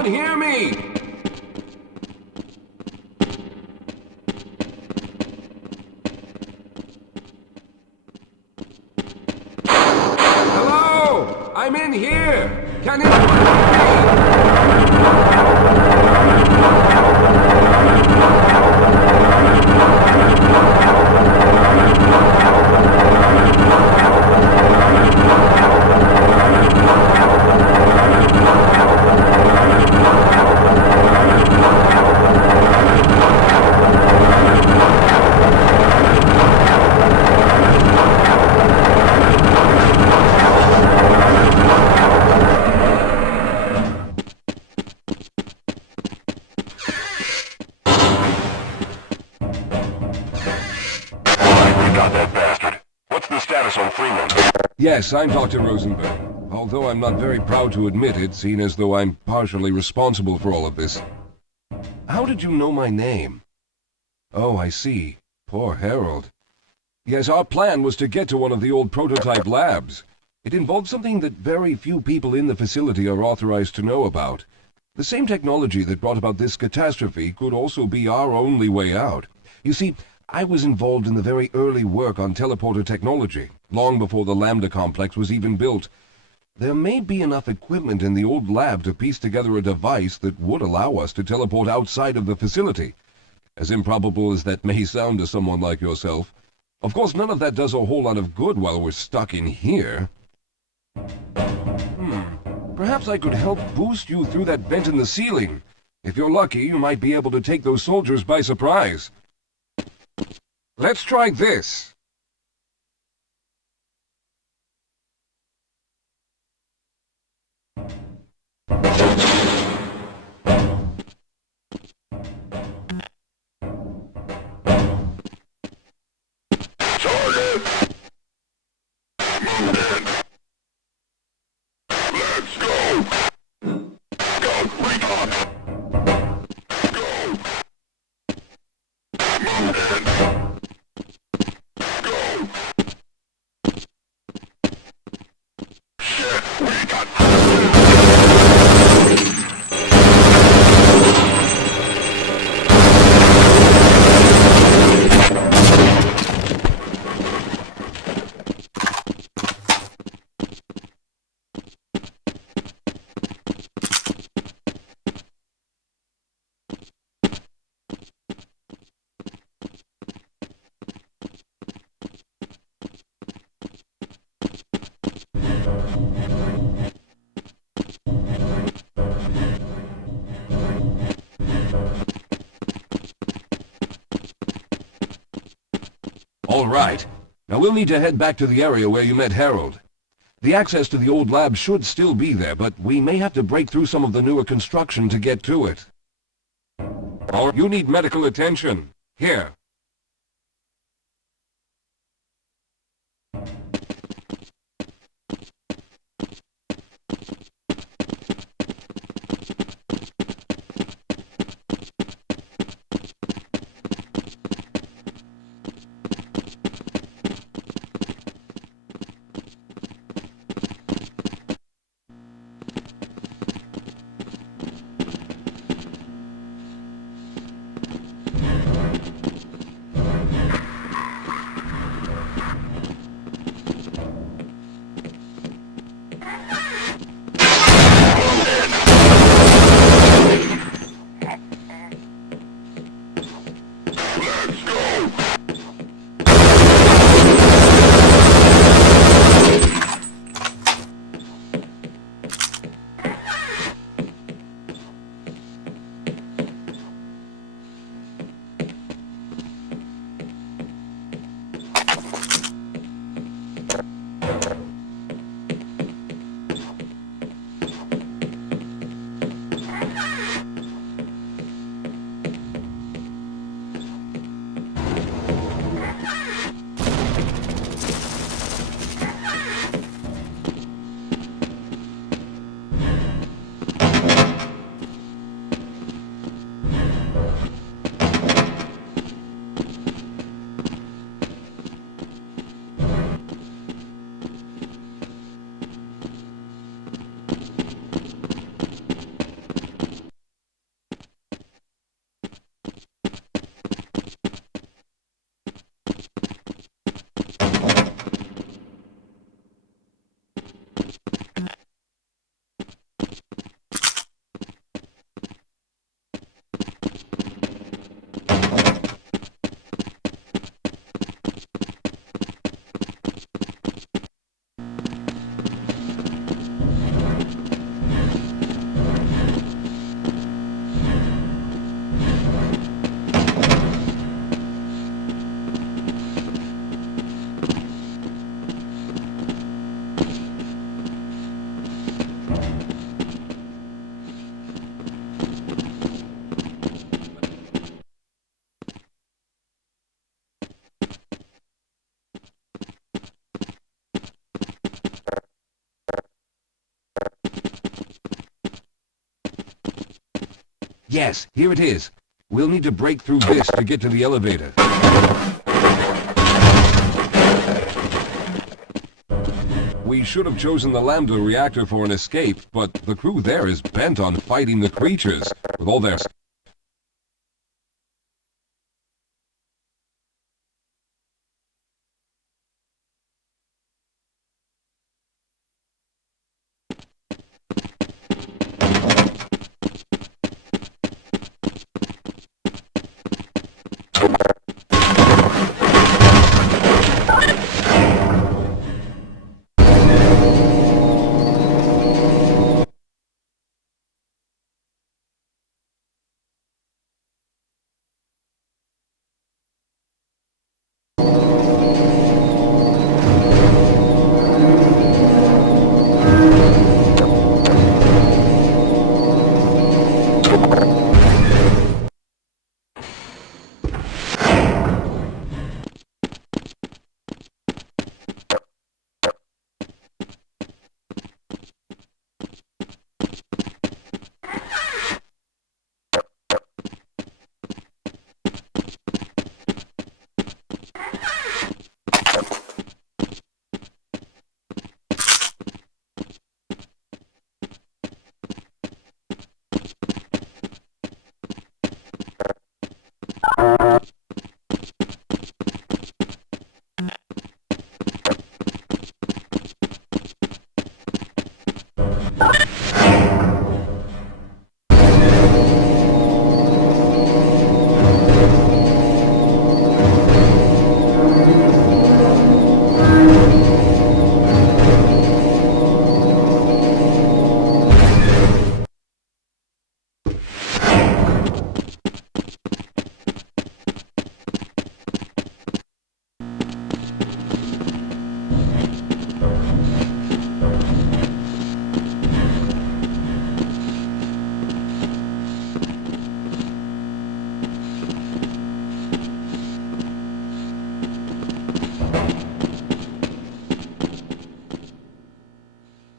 anyone hear me? Hello? I'm in here. Can anyone Yes, I'm Dr. Rosenberg. Although I'm not very proud to admit it, seeing as though I'm partially responsible for all of this. How did you know my name? Oh, I see. Poor Harold. Yes, our plan was to get to one of the old prototype labs. It involved something that very few people in the facility are authorized to know about. The same technology that brought about this catastrophe could also be our only way out. You see, I was involved in the very early work on teleporter technology, long before the Lambda complex was even built. There may be enough equipment in the old lab to piece together a device that would allow us to teleport outside of the facility. As improbable as that may sound to someone like yourself. Of course, none of that does a whole lot of good while we're stuck in here. Perhaps I could help boost you through that vent in the ceiling. If you're lucky, you might be able to take those soldiers by surprise. Let's try this. All right. Now we'll need to head back to the area where you met Harold. The access to the old lab should still be there, but we may have to break through some of the newer construction to get to it. Or you need medical attention. Here. Yes, here it is. We'll need to break through this to get to the elevator. We should have chosen the Lambda reactor for an escape, but the crew there is bent on fighting the creatures with all their...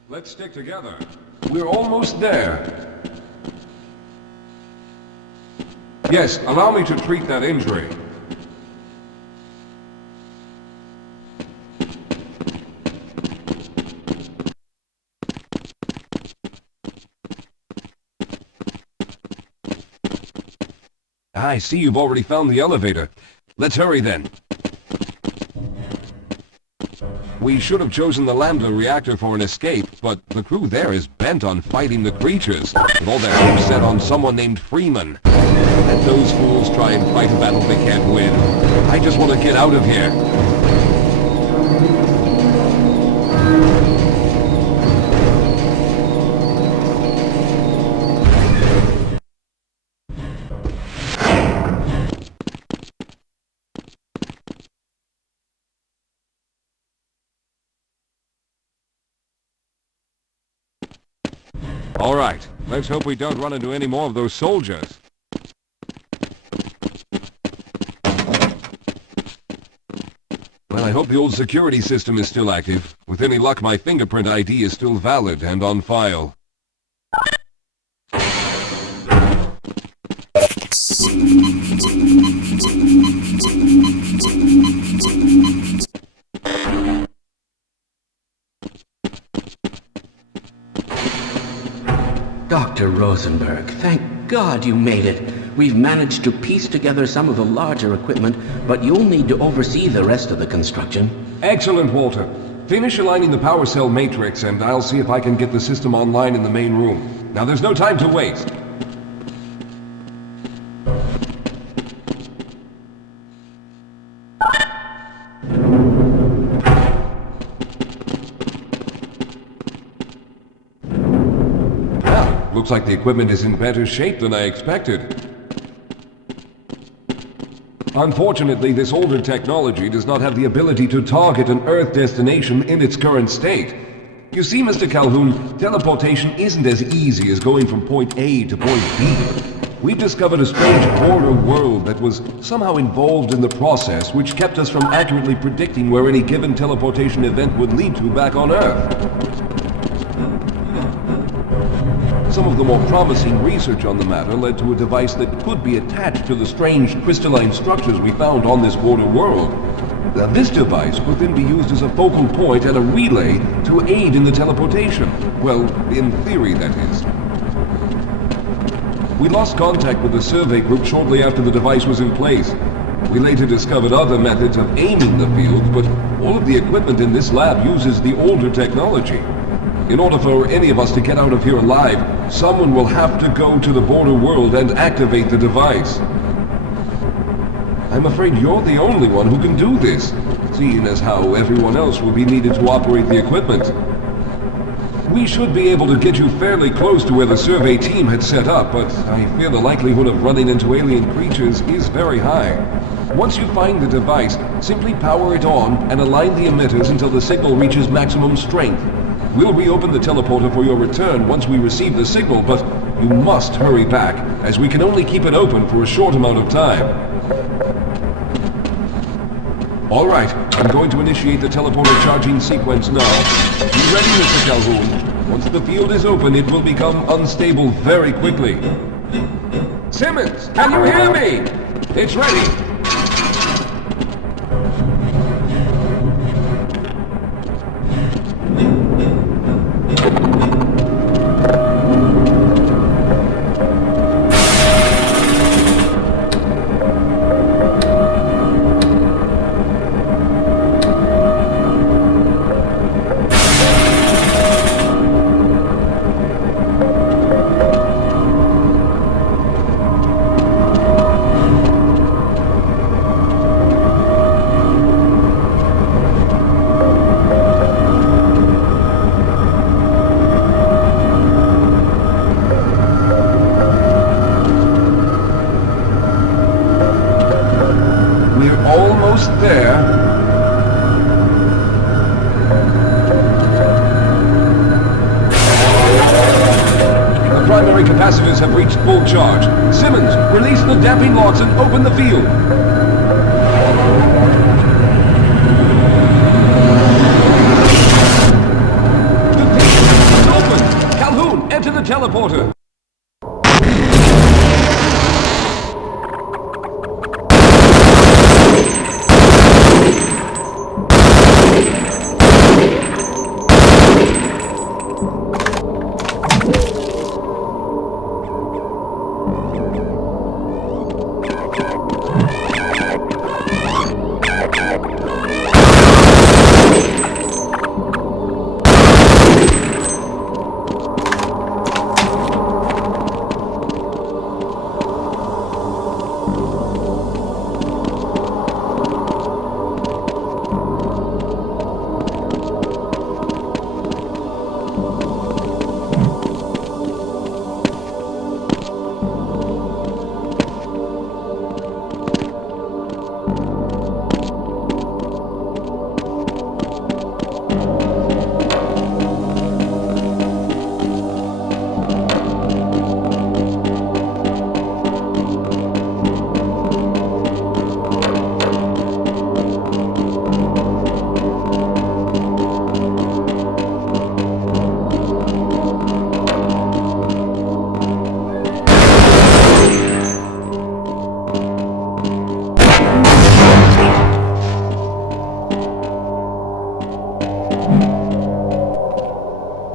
Let's stick together. We're almost there. Yes, allow me to treat that injury. I see you've already found the elevator. Let's hurry then. We should have chosen the Lambda reactor for an escape, but the crew there is bent on fighting the creatures, with all their hopes set on someone named Freeman. Let those fools try and fight a battle they can't win. I just want to get out of here. All right, let's hope we don't run into any more of those soldiers. Well, I hope the old security system is still active. With any luck, my fingerprint ID is still valid and on file. Dr. Rosenberg, thank God you made it. We've managed to piece together some of the larger equipment, but you'll need to oversee the rest of the construction. Excellent, Walter. Finish aligning the power cell matrix, and I'll see if I can get the system online in the main room. Now, there's no time to waste. Looks like the equipment is in better shape than I expected. Unfortunately, this older technology does not have the ability to target an Earth destination in its current state. You see, Mr. Calhoun, teleportation isn't as easy as going from point A to point B. We've discovered a strange border world that was somehow involved in the process, which kept us from accurately predicting where any given teleportation event would lead to back on Earth. So some of the more promising research on the matter led to a device that could be attached to the strange crystalline structures we found on this border world. Now, this device could then be used as a focal point and a relay to aid in the teleportation. Well, in theory, that is. We lost contact with the survey group shortly after the device was in place. We later discovered other methods of aiming the field, but all of the equipment in this lab uses the older technology. In order for any of us to get out of here alive, someone will have to go to the border world and activate the device. I'm afraid you're the only one who can do this, seeing as how everyone else will be needed to operate the equipment. We should be able to get you fairly close to where the survey team had set up, but I fear the likelihood of running into alien creatures is very high. Once you find the device, simply power it on and align the emitters until the signal reaches maximum strength. We'll reopen the teleporter for your return once we receive the signal, but you must hurry back, as we can only keep it open for a short amount of time. All right, I'm going to initiate the teleporter charging sequence now. Be ready, Mr. Calhoun. Once the field is open, it will become unstable very quickly. Simmons, can you hear me? It's ready. There. The primary capacitors have reached full charge. Simmons, release the damping locks and open the field. The field is open! Calhoun, enter the teleporter.